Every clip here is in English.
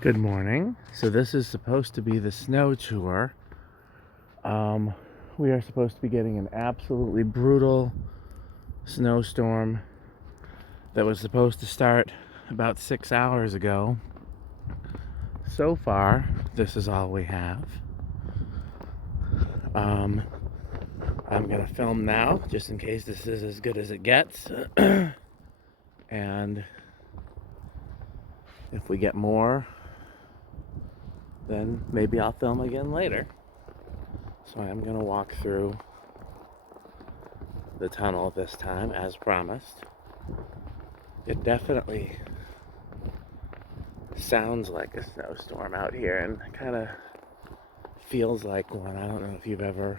Good morning. So this is supposed to be the snow tour. We are supposed to be getting an absolutely brutal snowstorm that was supposed to start about 6 hours ago. So far, this is all we have. I'm gonna film now, just in case this is as good as it gets. And if we get more, then maybe I'll film again later. So I'm gonna walk through the tunnel this time, as promised. It definitely sounds like a snowstorm out here, and kind of feels like one. I don't know if you've ever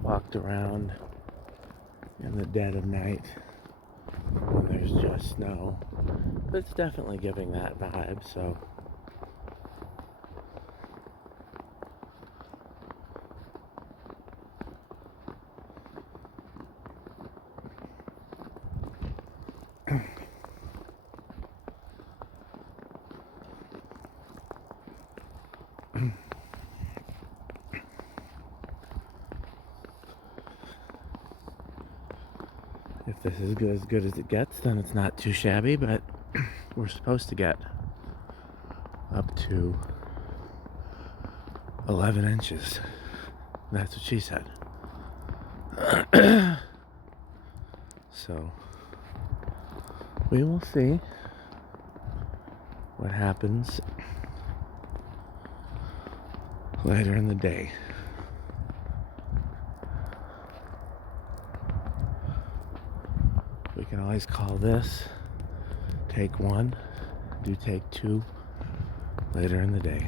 walked around in the dead of night when there's just snow, but it's definitely giving that vibe. So if this is as good as it gets, then it's not too shabby, but we're supposed to get up to 11 inches. That's what she said. So we will see what happens later in the day. We can always call this take one, do take two later in the day.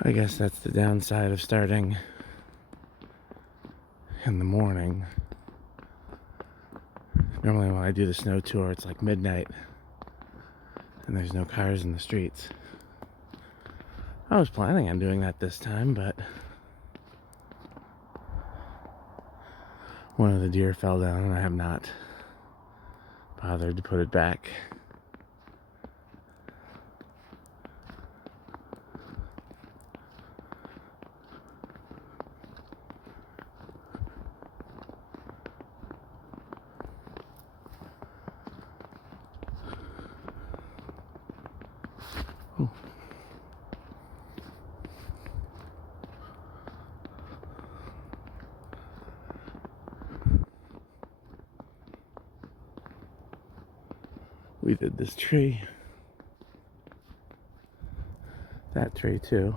I guess that's the downside of starting in the morning. Normally when I do the snow tour, it's like midnight and there's no cars in the streets. I was planning on doing that this time, but one of the deer fell down and I have not bothered to put it back. Ooh. We did this tree, that tree too.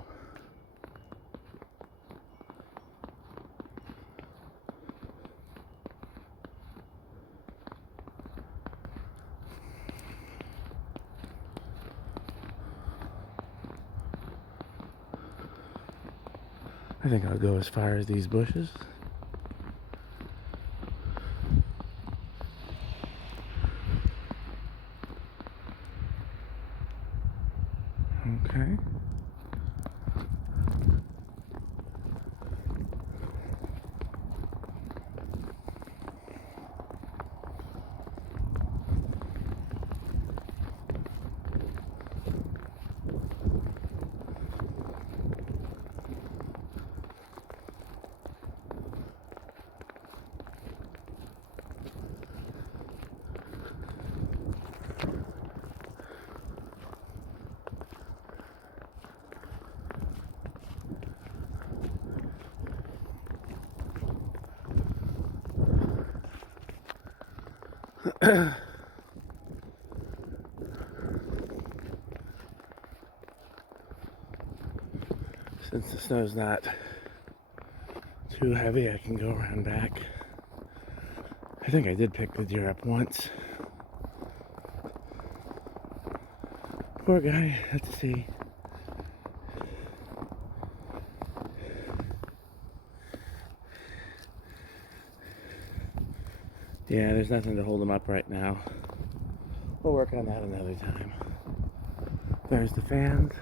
I think I'll go as far as these bushes. Okay. Since the snow's not too heavy, I can go around back. I think I did pick the deer up once. Poor guy, let's see. Yeah, there's nothing to hold him up right now. We'll work on that another time. There's the fans.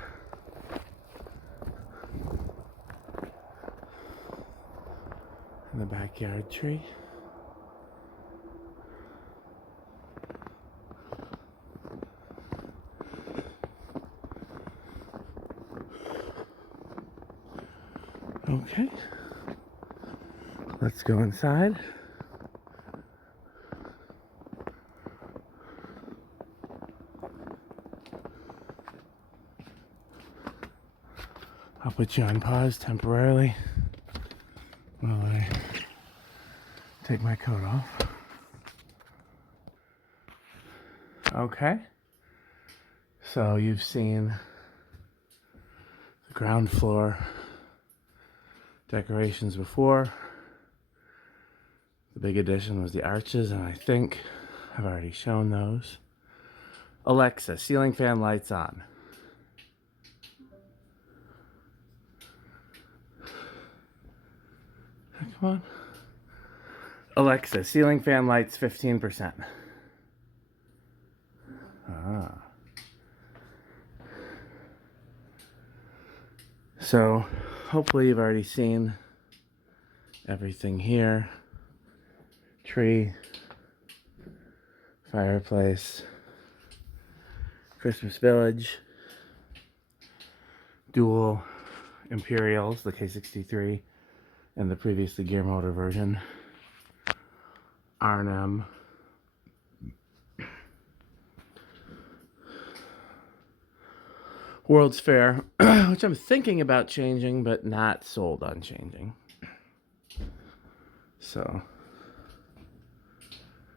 And the backyard tree. Okay. Let's go inside. I'll put you on pause temporarily while I take my coat off. Okay. So you've seen the ground floor decorations before. The big addition was the arches, and I think I've already shown those. Alexa, ceiling fan lights on. Come on. Alexa, ceiling fan lights 15%. Ah. So, hopefully you've already seen everything here. Tree, fireplace, Christmas Village, dual Imperials, the K63, and the previously gear motor version, R&M, World's Fair, which I'm thinking about changing, but not sold on changing. So,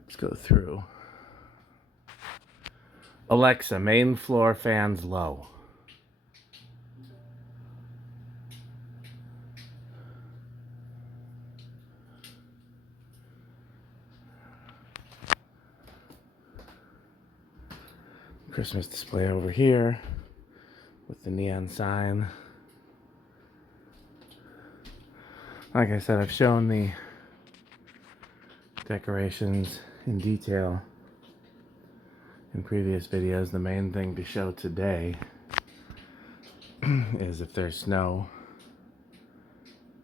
let's go through. Alexa, main floor fans low. Christmas display over here with the neon sign. Like I said, I've shown the decorations in detail in previous videos. The main thing to show today is if there's snow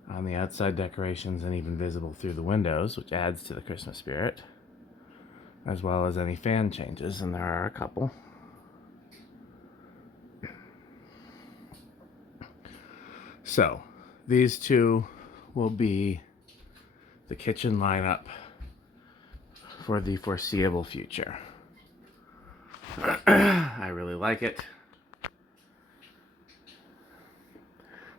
on the outside decorations and even visible through the windows, which adds to the Christmas spirit, as well as any fan changes, and there are a couple. So, these two will be the kitchen lineup for the foreseeable future. I really like it.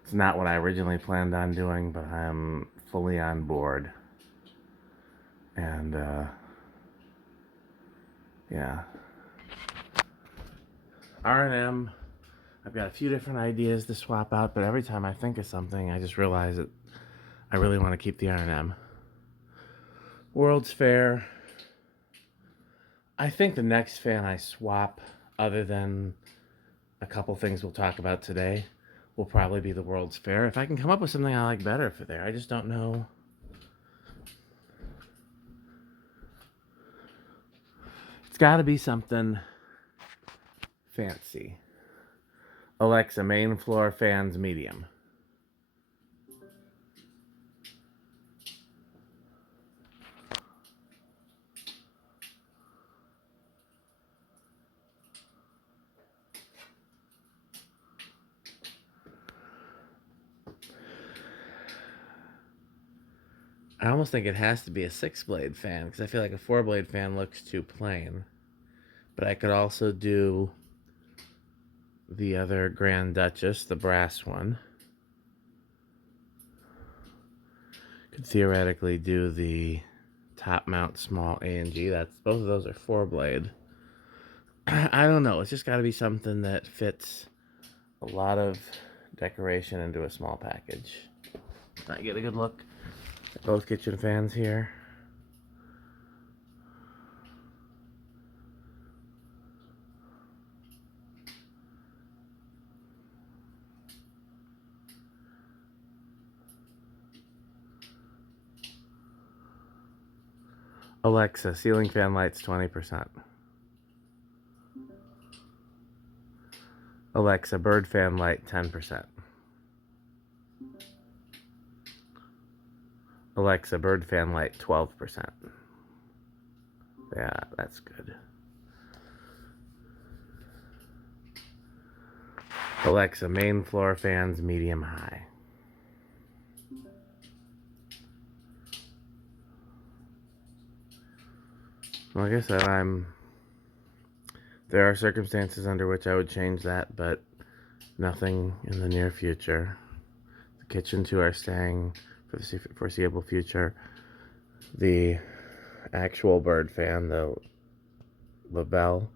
It's not what I originally planned on doing, but I'm fully on board. And, yeah. R&M, I've got a few different ideas to swap out, but every time I think of something, I just realize that I really want to keep the R&M. World's Fair, I think the next fan I swap, other than a couple things we'll talk about today, will probably be the World's Fair. If I can come up with something I like better for there, I just don't know. It's got to be something fancy. Alexa, main floor fans medium. I almost think it has to be a 6-blade fan, because I feel like a 4-blade fan looks too plain. But I could also do the other Grand Duchess, the brass one. Could theoretically do the top mount small A&G. That's both of those are 4-blade. I don't know. It's just got to be something that fits a lot of decoration into a small package. Can I get a good look at both kitchen fans here? Alexa, ceiling fan lights 20%. Alexa, bird fan light 10%. Alexa, bird fan light 12%. Yeah, that's good. Alexa, main floor fans medium high. Like I said, there are circumstances under which I would change that, but nothing in the near future. The kitchen two are staying for the foreseeable future. The actual bird fan, the Lavelle,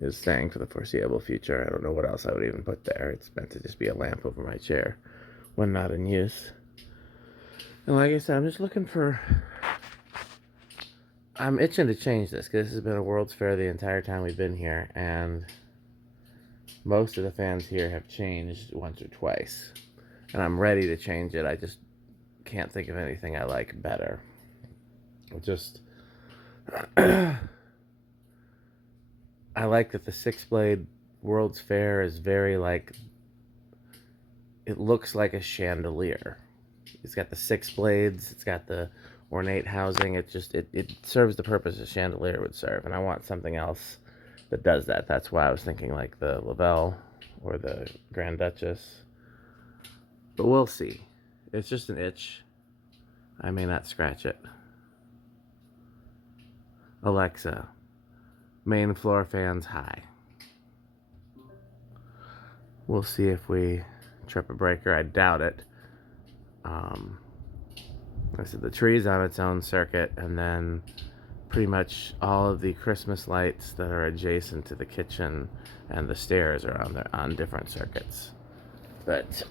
is staying for the foreseeable future. I don't know what else I would even put there. It's meant to just be a lamp over my chair when not in use. And like I said, I'm itching to change this because this has been a World's Fair the entire time we've been here, and most of the fans here have changed once or twice. And I'm ready to change it. I just can't think of anything I like better. I like that the 6-blade World's Fair is very it looks like a chandelier. It's got the 6 blades, it's got the ornate housing. It serves the purpose a chandelier would serve, and I want something else that does that. That's why I was thinking like the Lavelle or the Grand Duchess. But we'll see. It's just an itch. I may not scratch it. Alexa, main floor fans high. We'll see if we trip a breaker. I doubt it. I said the tree's on its own circuit, and then pretty much all of the Christmas lights that are adjacent to the kitchen and the stairs are on different circuits. But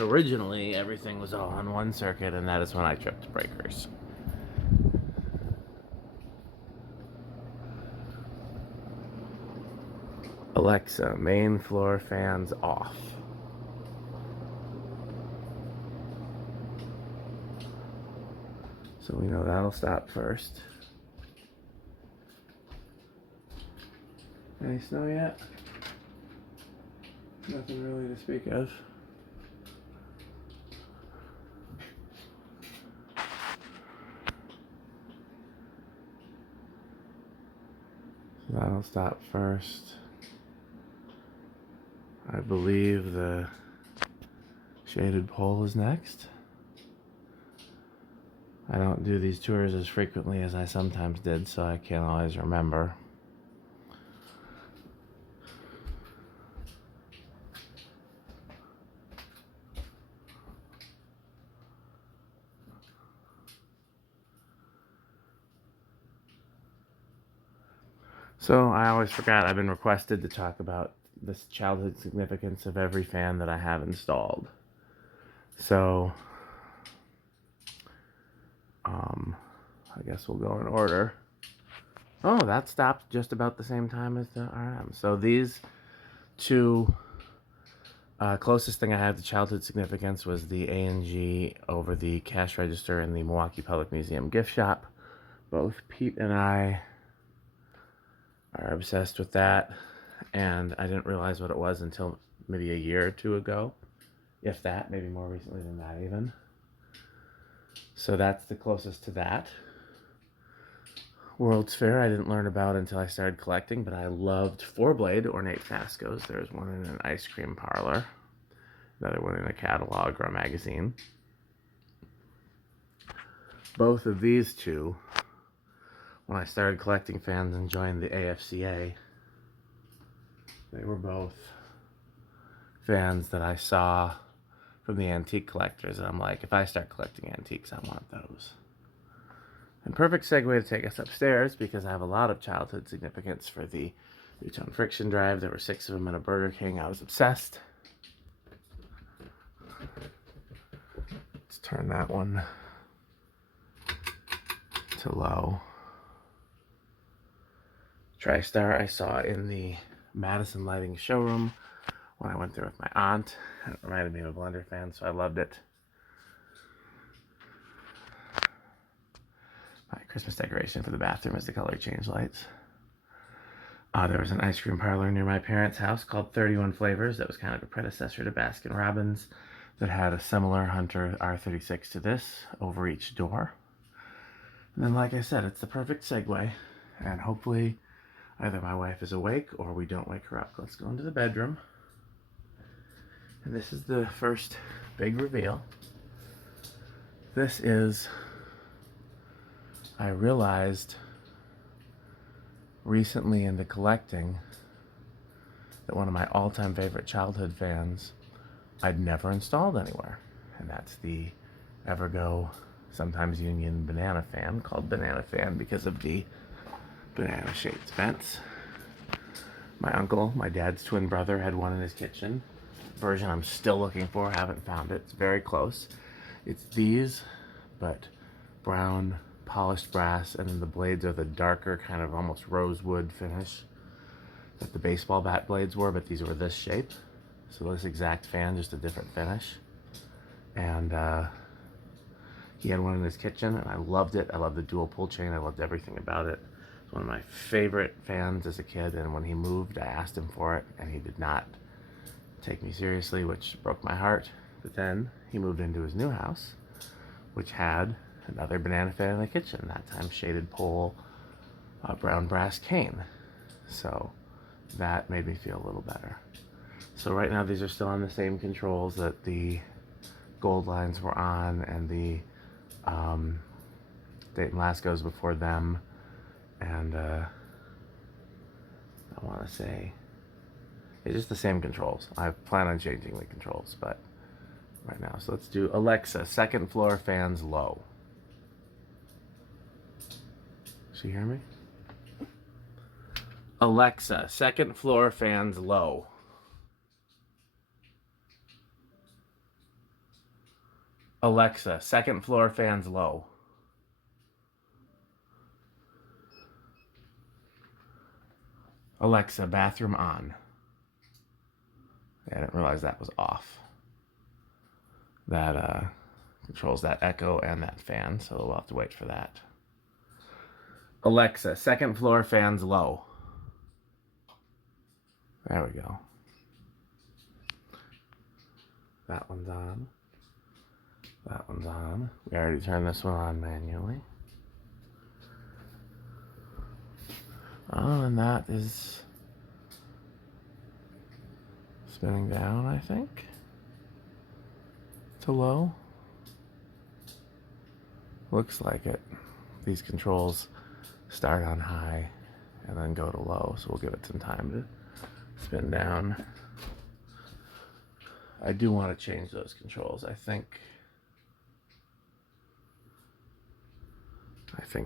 originally everything was all on one circuit, and that is when I tripped breakers. Alexa, main floor fans off. So we know that'll stop first. Any snow yet? Nothing really to speak of. So that'll stop first. I believe the shaded pole is next. I don't do these tours as frequently as I sometimes did, so I can't always remember. So I always forgot I've been requested to talk about the childhood significance of every fan that I have installed. So I guess we'll go in order. Oh, that stopped just about the same time as the RM. So these two, closest thing I have to childhood significance was the A&G over the cash register in the Milwaukee Public Museum gift shop. Both Pete and I are obsessed with that, and I didn't realize what it was until maybe a year or two ago, if that, maybe more recently than that even. So that's the closest to that. World's Fair I didn't learn about until I started collecting, but I loved 4-blade ornate Fascos. There's one in an ice cream parlor, another one in a catalog or a magazine. Both of these two, when I started collecting fans and joined the AFCA, they were both fans that I saw from the antique collectors, and I'm like, if I start collecting antiques, I want those. And perfect segue to take us upstairs, because I have a lot of childhood significance for the Nutone friction drive. There were 6 of them in a Burger King. I was obsessed. Let's turn that one to low. Tristar I saw in the Madison Lighting showroom when I went there with my aunt. It reminded me of a Blenderfan, so I loved it. My Christmas decoration for the bathroom is the color change lights. There was an ice cream parlor near my parents' house called 31 Flavors that was kind of a predecessor to Baskin Robbins that had a similar Hunter R36 to this over each door. And then, like I said, it's the perfect segue, and hopefully either my wife is awake or we don't wake her up. Let's go into the bedroom. And this is the first big reveal. This is, I realized recently into collecting that one of my all-time favorite childhood fans I'd never installed anywhere. And that's the Evergo, sometimes Union banana fan, called Blenderfan because of the banana-shaped vents. My uncle, my dad's twin brother, had one in his kitchen. Version I'm still looking for, haven't found it. It's very close. It's these, but brown polished brass, and then the blades are the darker kind of almost rosewood finish that the baseball bat blades were, but these were this shape. So this exact fan, just a different finish. And he had one in his kitchen, and I loved it. I loved the dual pull chain. I loved everything about it. It's one of my favorite fans as a kid, and when he moved, I asked him for it, and he did not take me seriously, which broke my heart. But then he moved into his new house, which had another banana fan in the kitchen, that time shaded pole, brown brass cane. So that made me feel a little better. So right now these are still on the same controls that the gold lines were on, and the Dayton Lascos before them, and I want to say it's just the same controls. I plan on changing the controls, but right now. So let's do Alexa, second floor fans low. Does she hear me? Alexa, second floor fans low. Alexa, second floor fans low. Alexa, bathroom on. I didn't realize that was off. That controls that echo and that fan, so we'll have to wait for that. Alexa, second floor fans low. There we go. That one's on. That one's on. We already turned this one on manually. Oh, and that is spinning down, I think, to low. Looks like it. These controls start on high and then go to low, so we'll give it some time to spin down. I do want to change those controls. I think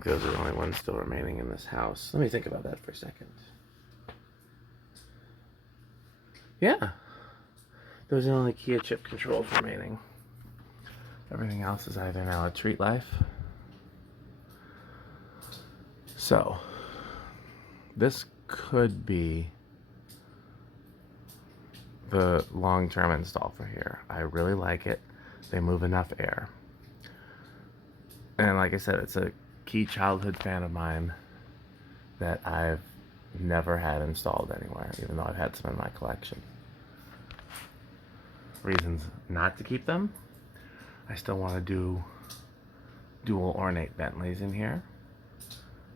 those are the only ones still remaining in this house. Let me think about that for a second. Yeah, those are the only Kia chip controls remaining. Everything else is either now a Treat Life. So, this could be the long-term install for here. I really like it. They move enough air. And like I said, it's a key childhood fan of mine that I've never had installed anywhere, even though I've had some in my collection. Reasons not to keep them: I still want to do dual ornate Bentleys in here.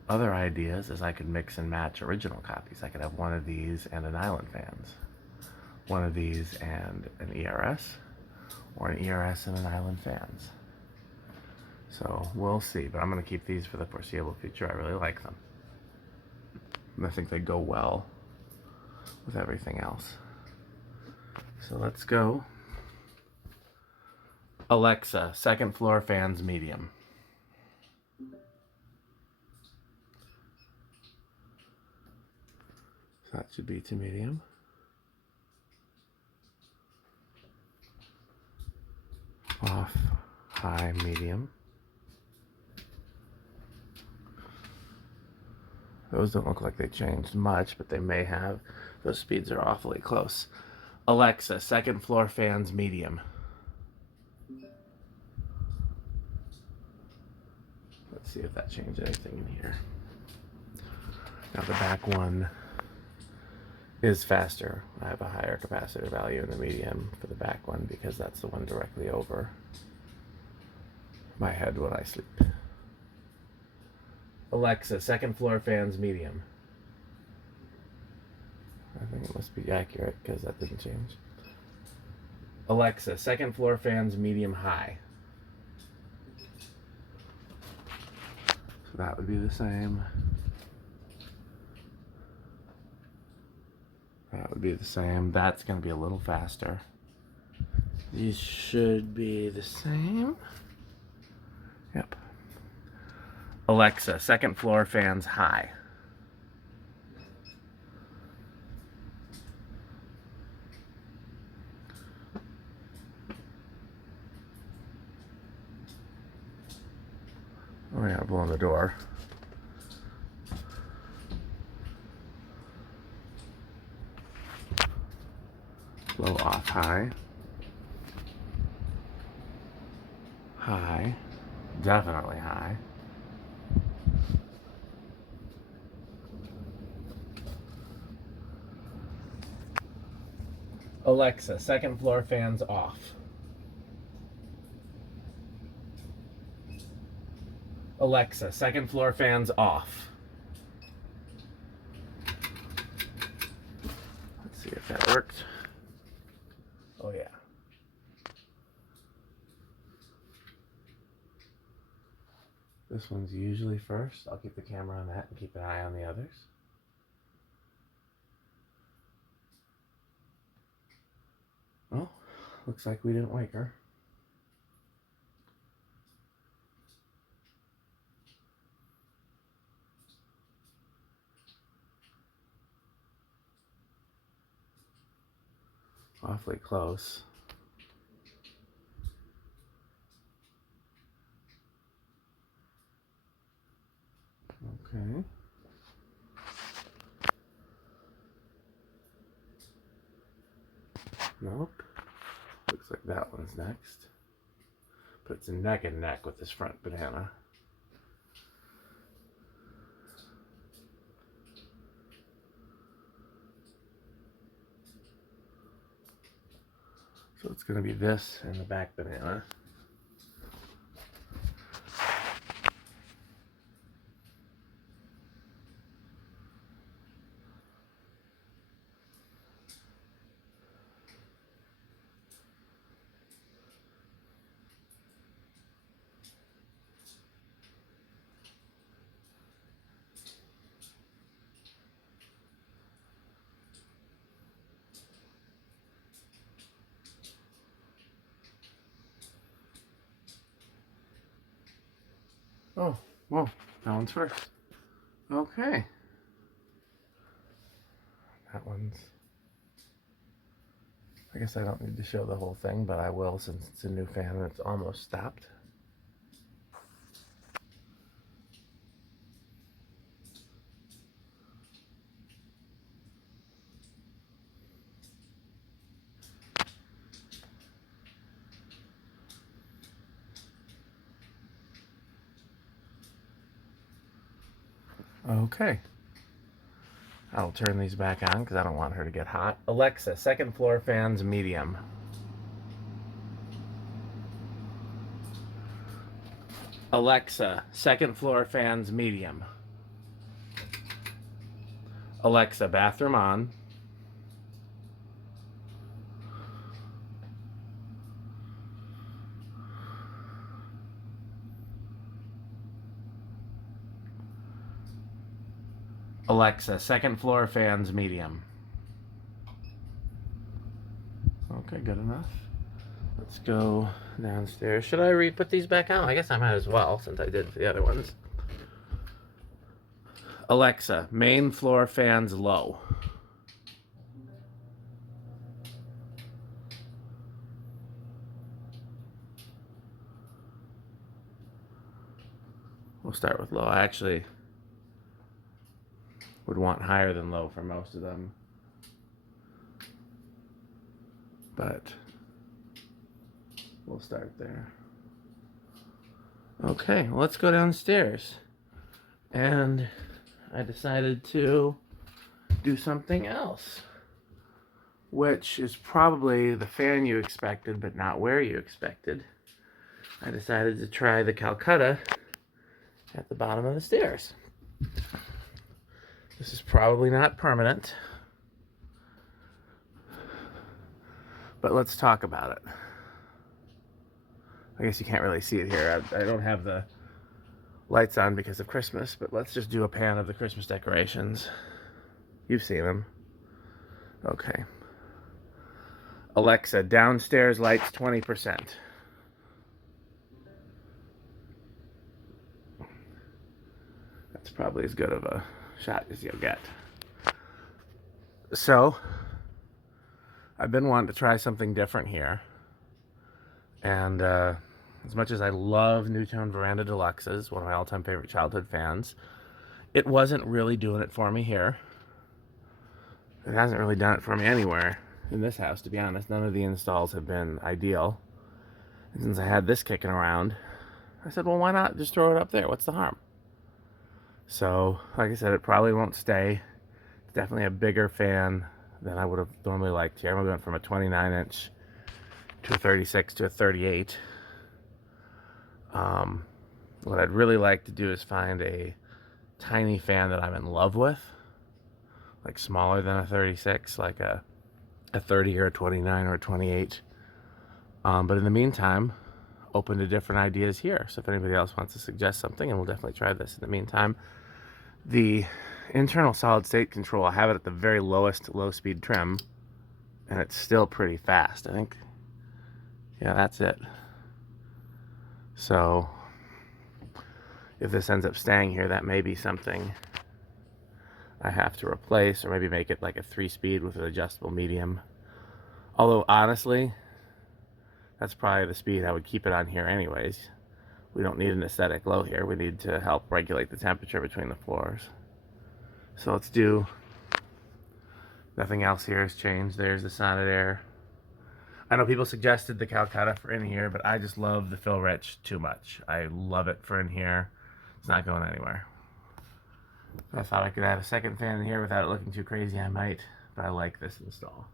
Other ideas is I could mix and match original copies. I could have one of these and an Island Fans, one of these and an ERS, or an ERS and an Island Fans. So we'll see, but I'm going to keep these for the foreseeable future. I really like them, and I think they go well with everything else. So let's go. Alexa, second floor fans medium. That should be to medium. Off, high, medium. Those don't look like they changed much, but they may have. Those speeds are awfully close. Alexa, second floor fans, medium. Let's see if that changed anything in here. Now the back one is faster. I have a higher capacitor value in the medium for the back one because that's the one directly over my head when I sleep. Alexa, second floor fans, medium. I think it must be accurate because that didn't change. Alexa, second floor fans, medium, high. So that would be the same. That would be the same. That's going to be a little faster. These should be the same. Yep. Alexa, second floor fans, high. Oh yeah, blowing the door. Low, off, high. High. Definitely high. Alexa, second floor fans off. Alexa, second floor fans off. Let's see if that worked. Oh yeah. This one's usually first. I'll keep the camera on that and keep an eye on the others. Oh, looks like we didn't wake her. Awfully close. Okay. Nope. Looks like that one's next. But it's neck and neck with this front banana. So it's going to be this and the back banana. Oh, whoa, that one's first. Okay. That one's... I guess I don't need to show the whole thing, but I will since it's a new fan and it's almost stopped. Okay. I'll turn these back on because I don't want her to get hot. Alexa, second floor fans, medium. Alexa, second floor fans, medium. Alexa, bathroom on. Alexa, second floor fans, medium. Okay, good enough. Let's go downstairs. Should I put these back on? I guess I might as well since I did for the other ones. Alexa, main floor fans low. We'll start with low. I actually would want higher than low for most of them. But we'll start there. Okay, well, let's go downstairs. And I decided to do something else, which is probably the fan you expected, but not where you expected. I decided to try the Calcutta at the bottom of the stairs. This is probably not permanent, but let's talk about it. I guess you can't really see it here. I don't have the lights on because of Christmas, but let's just do a pan of the Christmas decorations. You've seen them. Okay. Alexa, downstairs lights 20%. That's probably as good of a shot as you'll get. So, I've been wanting to try something different here. And as much as I love Nutone Verandah Deluxes, one of my all-time favorite childhood fans, it wasn't really doing it for me here. It hasn't really done it for me anywhere in this house, to be honest. None of the installs have been ideal. And since I had this kicking around, I said, well, why not just throw it up there? What's the harm? So, like I said, it probably won't stay. It's definitely a bigger fan than I would have normally liked here. I'm going from a 29-inch to a 36 to a 38. What I'd really like to do is find a tiny fan that I'm in love with, like smaller than a 36, like a 30 or a 29 or a 28. But in the meantime, open to different ideas here. So if anybody else wants to suggest something, and we'll definitely try this in the meantime. The internal solid state control, I have it at the very lowest low speed trim, and it's still pretty fast. I think, yeah, that's it. So if this ends up staying here, that may be something I have to replace, or maybe make it like a 3-speed with an adjustable medium. Although honestly, that's probably the speed I would keep it on here anyways. We don't need an aesthetic low here. We need to help regulate the temperature between the floors. So let's do, nothing else here has changed. There's the Sonnet-Air. I know people suggested the Calcutta for in here, but I just love the Fill Rich too much. I love it for in here. It's not going anywhere. I thought I could add a second fan in here without it looking too crazy. I might, but I like this install.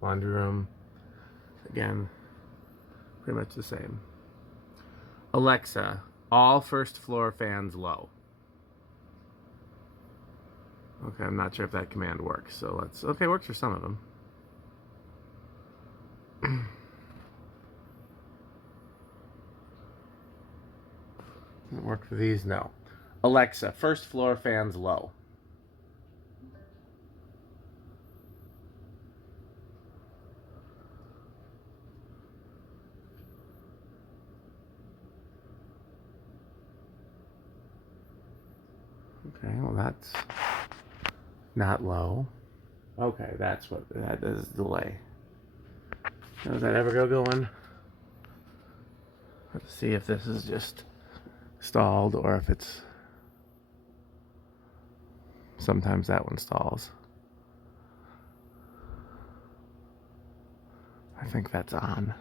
Laundry room, again, pretty much the same. Alexa, all first floor fans low. Okay, I'm not sure if that command works, so let's, okay, it works for some of them. Doesn't work for these, no. Alexa, first floor fans low. Okay, well that's not low. Okay, that's what that is, delay. Now, is that Evergo going? Let's see if this is just stalled or if it's, sometimes that one stalls. I think that's on.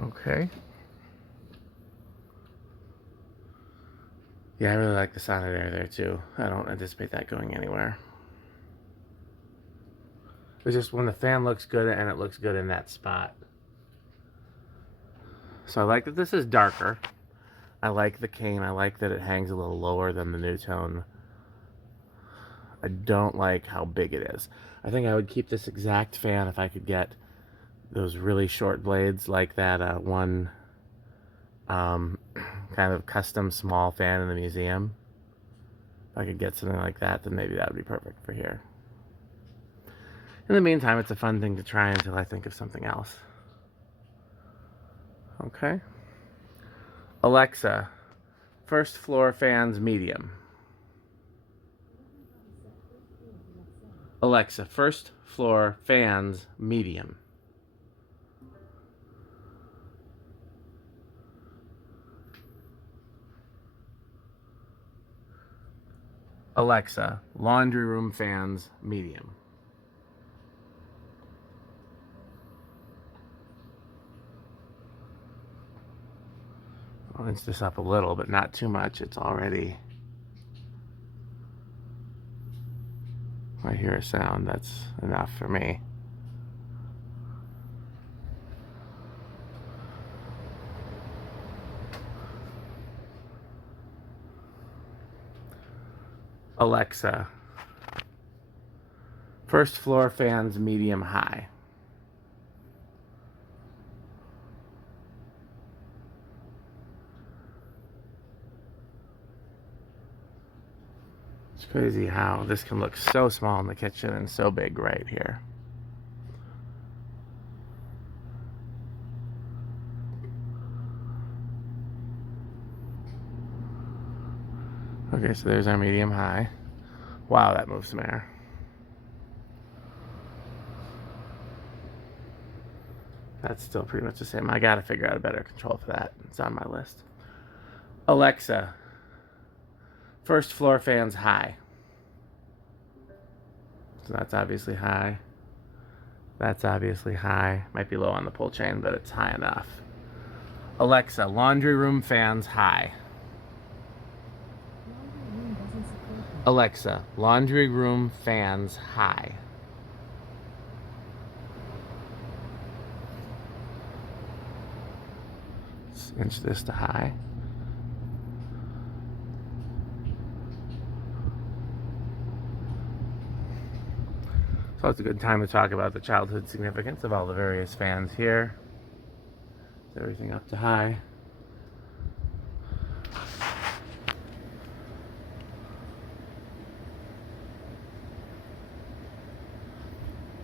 Okay. Yeah, I really like the Sonnet-Air there too. I don't anticipate that going anywhere. It's just when the fan looks good and it looks good in that spot. So I like that this is darker. I like the cane. I like that it hangs a little lower than the Nutone. I don't like how big it is. I think I would keep this exact fan if I could get those really short blades like that one kind of custom small fan in the museum. If I could get something like that, then maybe that would be perfect for here. In the meantime, it's a fun thing to try until I think of something else. Okay. Alexa, first floor fans medium. Alexa, first floor fans medium. Alexa, laundry room fans, medium. I'll inch this up a little, but not too much. It's already... I hear a sound. That's enough for me. Alexa, first floor fans, medium, high. It's crazy how this can look so small in the kitchen and so big right here. Okay, so there's our medium high. Wow, that moves some air. That's still pretty much the same. I gotta figure out a better control for that. It's on my list. Alexa, first floor fans, high. So that's obviously high. That's obviously high. Might be low on the pull chain, but it's high enough. Alexa, laundry room fans, high. Alexa, laundry room fans, high. Let's inch this to high. So it's a good time to talk about the childhood significance of all the various fans here. Everything up to high.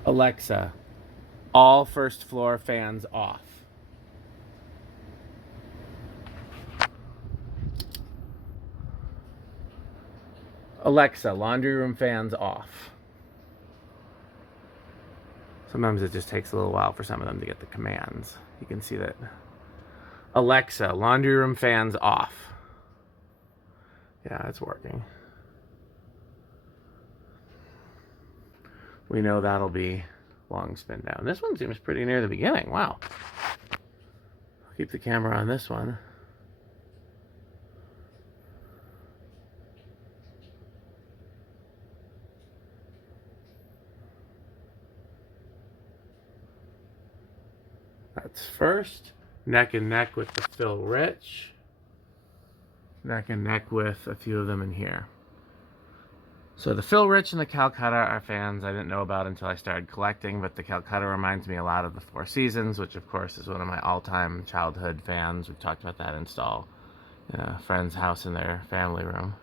Alexa, all first floor fans off. Alexa, laundry room fans off. Sometimes it just takes a little while for some of them to get the commands. You can see that. Alexa, laundry room fans off. Yeah, it's working. We know that'll be long spin down. This one seems pretty near the beginning. Wow. I'll keep the camera on this one. That's first. Neck and neck with the Phil Rich. Neck and neck with a few of them in here. So the Phil Rich and the Calcutta are fans I didn't know about until I started collecting, but the Calcutta reminds me a lot of the Four Seasons, which of course is one of my all-time childhood fans. We've talked about that install in a friend's house in their family room.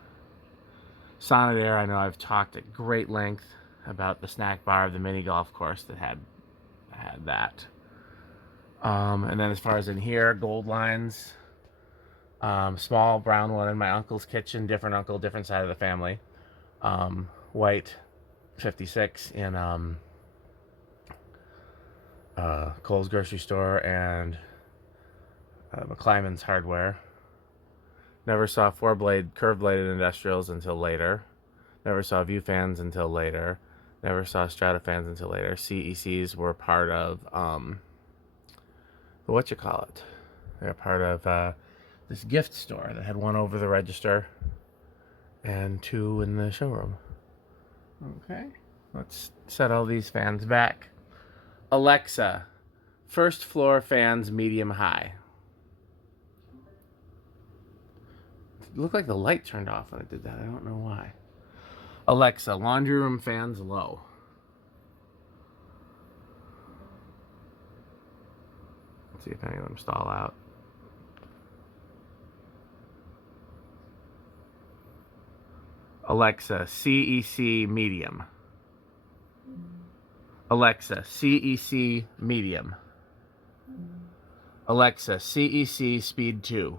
Sonnet-Air, I know I've talked at great length about the snack bar of the mini golf course that had that. And then as far as in here, gold lines, small brown one in my uncle's kitchen, different uncle, different side of the family. White 56 in Kohl's grocery store and McClymon's hardware. Never saw four-blade curved-bladed industrials until later. Never saw view fans until later. Never saw Strato-Fans until later. CECs were part of they're part of this gift store that had one over the register and two in the showroom. Okay, let's set all these fans back. Alexa, first floor fans, medium, high. It looked like the light turned off when I did that. I don't know why. Alexa, laundry room fans, low. Let's see if any of them stall out. Alexa, CEC medium. Alexa, CEC medium. Alexa, CEC speed 2.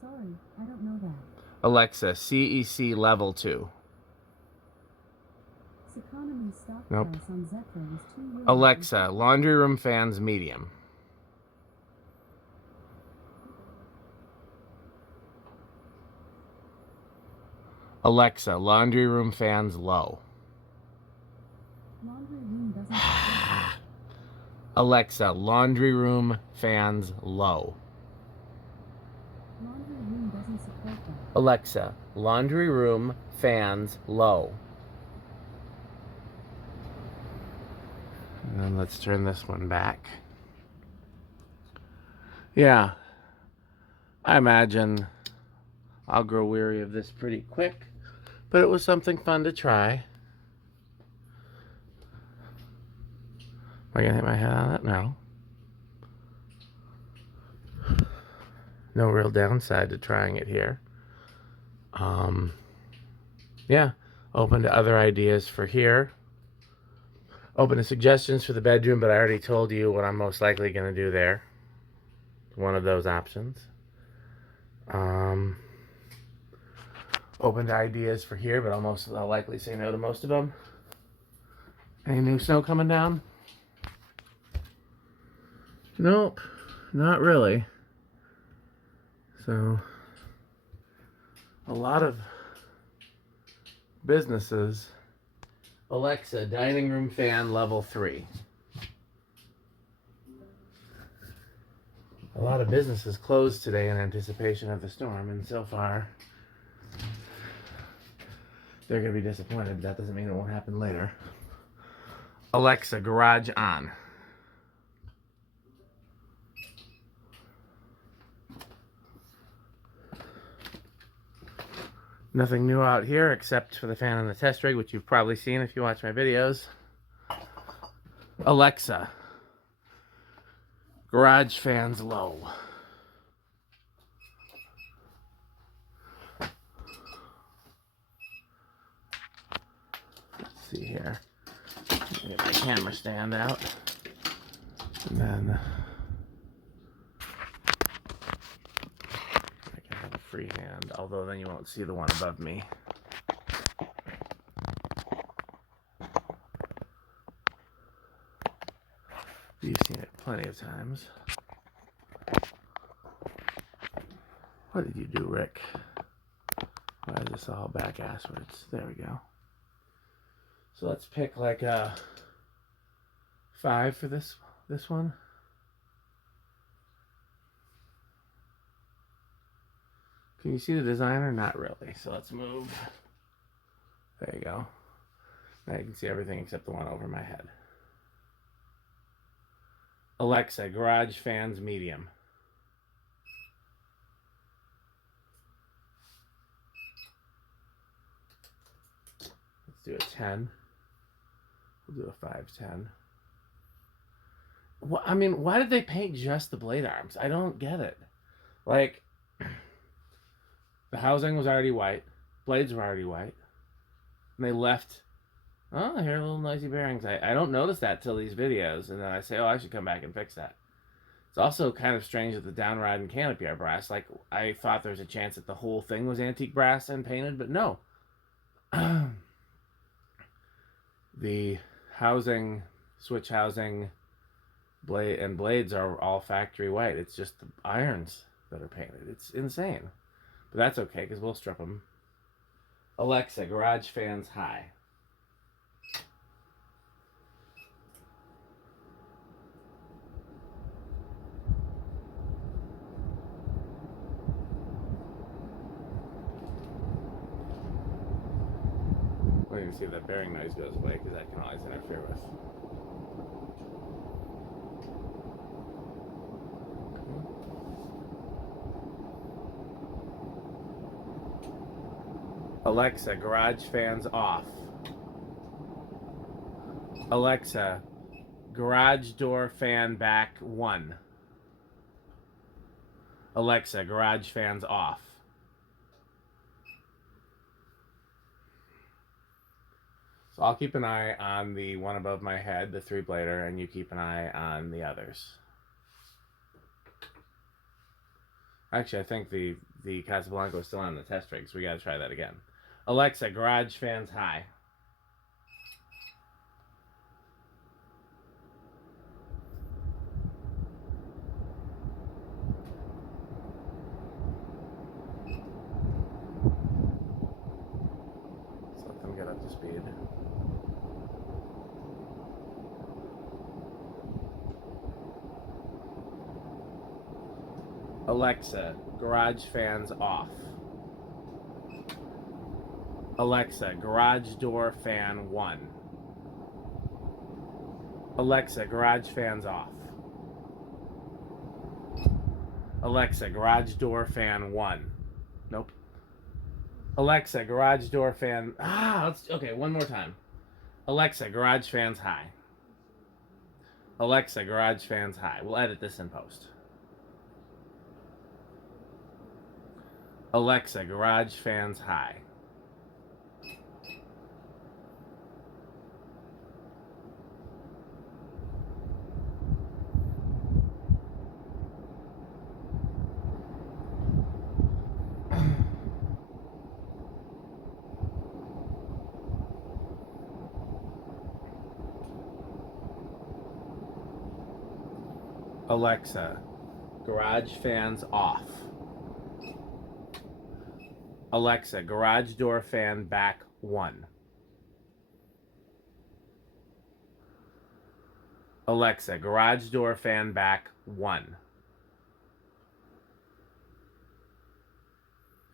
Sorry, I don't know that. Alexa, CEC level 2. Economy stock Nope. price on Zephyr is €2. Alexa, laundry room fans medium. Alexa, laundry room fans low. Laundry room doesn't support that. Alexa, laundry room fans low. Laundry room doesn't support that. Alexa, laundry room fans low. And then let's turn this one back. Yeah, I imagine I'll grow weary of this pretty quick, but it was something fun to try. Am I gonna hit my head on it? No. No real downside to trying it here. Yeah, open to other ideas for here. Open to suggestions for the bedroom, but I already told you what I'm most likely going to do there. One of those options. Open to ideas for here, but I'll likely say no to most of them. Any new snow coming down? Nope, not really. So, a lot of businesses. Alexa, dining room fan level 3. A lot of businesses closed today in anticipation of the storm, and so far they're going to be disappointed, but that doesn't mean it won't happen later. Alexa, garage on. Nothing new out here except for the fan on the test rig, which you've probably seen if you watch my videos. Alexa, garage fans low. Let's see here. Get my camera stand out. And then I can have a free hand, although then you won't see the one above me. You've seen it plenty of times. What did you do, Rick? Why is this all back asswards? There we go. So let's pick like a 5 for this one. Can you see the designer? Not really. So let's move. There you go. Now you can see everything except the one over my head. Alexa, garage fans medium. Let's do a 10. We'll do a 510. Well, I mean, why did they paint just the blade arms? I don't get it. Like, the housing was already white. Blades were already white. And they left, oh, here are little noisy bearings. I don't notice that till these videos. And then I say, oh, I should come back and fix that. It's also kind of strange that the downrod and canopy are brass. Like, I thought there was a chance that the whole thing was antique brass and painted, but no. The housing, switch housing, blade and blades are all factory white. It's just the irons that are painted. It's insane. But that's okay, because we'll strip them. Alexa, garage fans high. Well, you can see if that bearing noise goes away, because that can always interfere with. Alexa, garage fans off. Alexa, garage door fan back 1. Alexa, garage fans off. So I'll keep an eye on the one above my head, the 3-blader, and you keep an eye on the others. Actually, I think the Casablanca is still on the test rig, so we gotta try that again. Alexa, garage fans high. Alexa, garage fans off. Alexa, garage door fan 1. Alexa, garage fans off. Alexa, garage door fan 1. Nope. Alexa, garage door fan... okay, one more time. Alexa, garage fans high. Alexa, garage fans high. We'll edit this in post. Alexa, garage fans high. Alexa, garage fans off. Alexa, garage door fan back 1. Alexa, garage door fan back 1.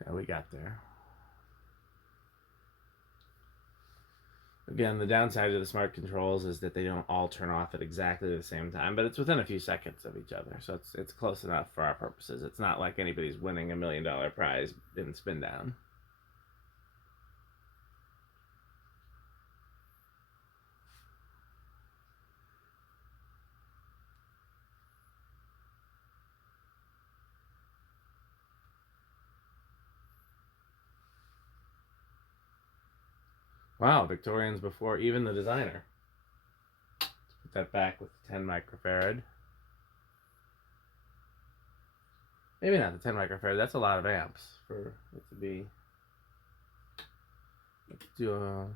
Yeah, we got there. Again, the downside of the smart controls is that they don't all turn off at exactly the same time, but it's within a few seconds of each other, so it's close enough for our purposes. It's not like anybody's winning $1 million prize in spin down. Wow, Victorians before even the designer. Let's put that back with the 10 microfarad. Maybe not the 10 microfarad, that's a lot of amps for it to be. Let's do a...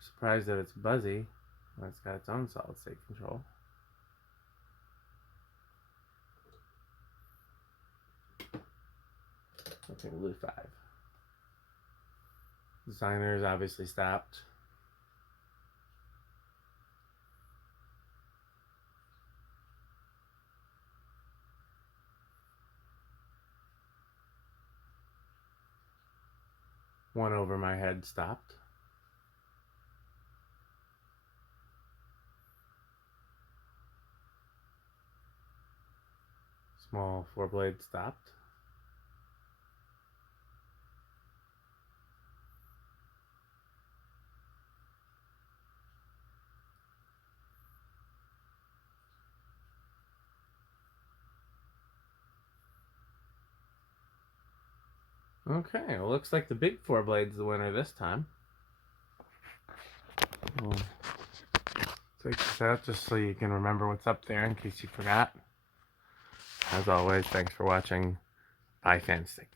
Surprised that it's buzzy when it's got its own solid state control. Okay, we'll do 5. Designer's obviously stopped. One over my head stopped. Small 4-blade stopped. Okay, well, looks like the big 4-blade's the winner this time. We'll take this out just so you can remember what's up there in case you forgot. As always, thanks for watching. Bye, Fanstick.